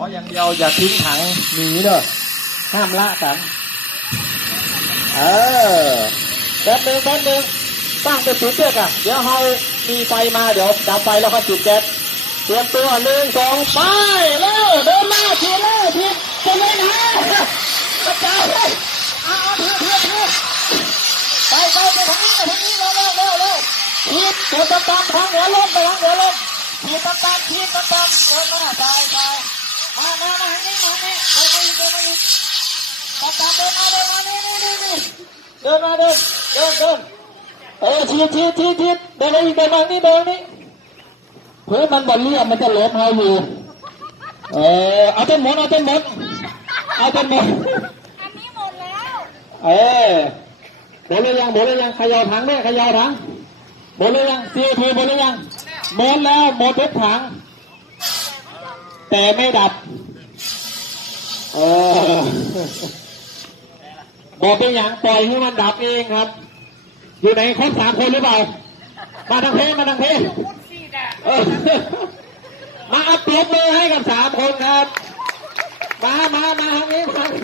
ออย่างเดียวอย่าทิ้งถังหนีเด้อห้ามละกันเออแป๊บหนึงแป๊บหนึงตั้งเป็นจุดเชือกอะเดี๋ยวเรามีไฟมาเดี๋ยวดับไฟแล้วก็จุดแก๊สเตรียมตัวหนึ่งสองไปเร็วเดินมาทีเร็วทีจะเล่นฮะกระจายเอาเอาเถื่อเถื่อเถื่อไปไปไปทางนี้ทางนี้เร็วเร็วเร็วเร็วทีบตัวตามทางหัวลมไปทางหัวลมทีบตามทีต ตามตามเดินมาเดินมานี่นี่นี่นี่เดินมาเดินเดินเดินเออทีบทีบทีบทีบเดินมาอีกเดินมานี่เดินนี่เพื่อมันบอลเลียมมันจะหลบเราอยู่เออเอาเต้นหมุนเอาเต้นหมุนเอาเต้นหมุนอันนี้หมดแล้วเออโบนเลยยังโบนเลยยังขยาวถังด้วยขยาวถังโบนเลยยังซีทีโบนเลยยังโบนแล้วโบนทุกถัง แต่ไม่ดับเออ บอกเป็นอย่างปล่อยให้มันดับเองครับ อยู่ไหนครบสามคนหรือเปล่า มาทางเพมาทางเพเออมาอัปรบมือให้กับสามคนครับ มามามาทางนี้มาโอ้